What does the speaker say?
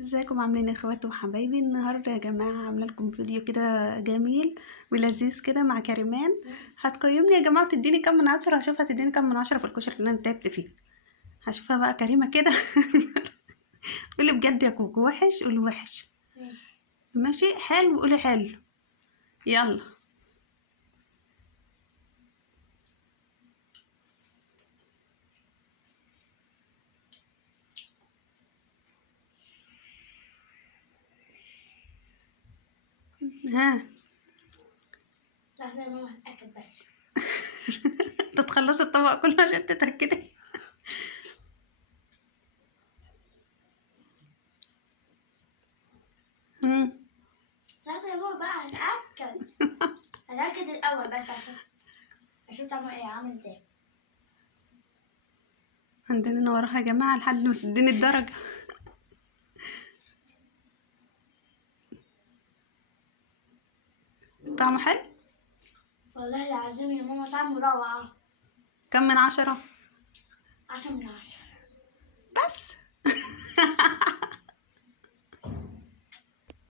ازيكم عاملين يا اخواتي وحبايبي؟ النهارده يا جماعه عامله لكم فيديو كده جميل ولذيذ كده مع كريمان. هتقيمني يا جماعه تديني كام من 10؟ هشوف هتديني كام من 10 في الكشري اللي انا تعبت فيه. هشوفها بقى كريمه كده. قولي بجد يا كوكو، وحش قولي وحش. ماشي حلو قولي حلو. يلا. ها. لحظة يا ماما هتأكد بس. تتخلصي الطبق كله عشان تتاكدي. لحظة يا ماما بقى هتأكد. هتأكد الأول بس عشان أشوف طعمه إيه عامل إزاي. عندنا وراها يا جماعه لحد ما تديني الدرجه. طعمه حلو. والله العظيم يا ماما طعمه روعة. كم من 10؟ 10 من 10. بس